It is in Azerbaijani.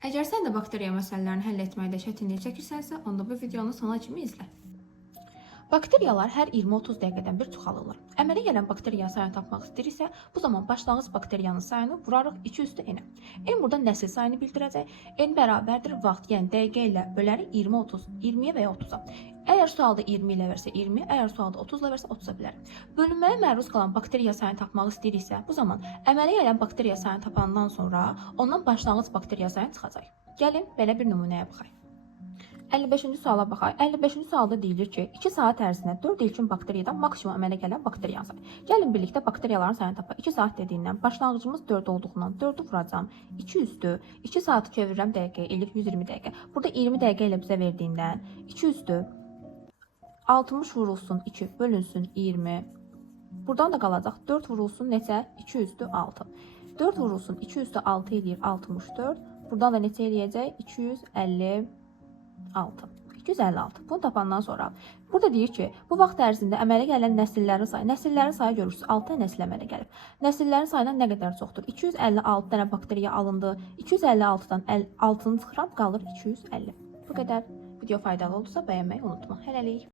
Əgər sən də bakteriya məsələlərini həll etməkdə çətinlik çəkirsənsə, onda bu videonu sona kimi izlə. Bakteriyalar hər 20-30 dəqiqədən bir çoxalırlar. Əmələ gələn bakteriya sayını tapmaq istəyiriksə, bu zaman başlanğıc bakteriyanın sayını vurarıq 2 üstü n-ə. N burada nəsil sayını bildirəcək. N bərabərdir vaxt, yəni dəqiqə ilə bölərik 20-30, 20-yə və ya 30-a. Əgər sualda 20 ilə versə 20, əgər sualda 30 ilə versə 30-a bilərik. Bölünməyə məruz qalan bakteriya sayını tapmaq istəyiriksə, bu zaman əmələ gələn bakteriya sayını tapandan sonra ondan başlanğıc bakteriya sayını çıxacaq. Gəlin belə bir nümunəyə baxaq. 55-ci suala baxaq. 55-ci sualda deyilir ki, 2 saat ərzində 4 ilkin bakteriyadan maksimum əmələ gələn bakteriyanın sayı. Gəlin birlikdə bakteriyaların sayını tapaq. 2 saat dediyindən başlanğıcımız 4 olduğundan 4-ü vuracam. 2 üstü 2 saatı çevirirəm dəqiqəyə, eləyir 120 dəqiqə. Burada 20 dəqiqə ilə bizə verdiyindən 2 üstü 60 vurulsun 2 bölünsün 20. Buradan da qalacaq 4 vurulsun neçə? 2 üstü 6. 4 vurulsun 2 üstü 6 eləyir 64. Buradan da neçə eləyəcək? 256. Bunu tapandan sonra burada deyir ki, bu vaxt ərzində əmələ gələn nəsillərin sayı görürsünüz. 6 nəsil əmələ gəlib. Nəsillərin sayından nə qədər çoxdur? 256 dənə bakteriya alındı. 256-dan 6-nı çıxıram, qalır 250. Bu qədər. Video faydalı oldusa bəyənməyi unutma. Hələlik.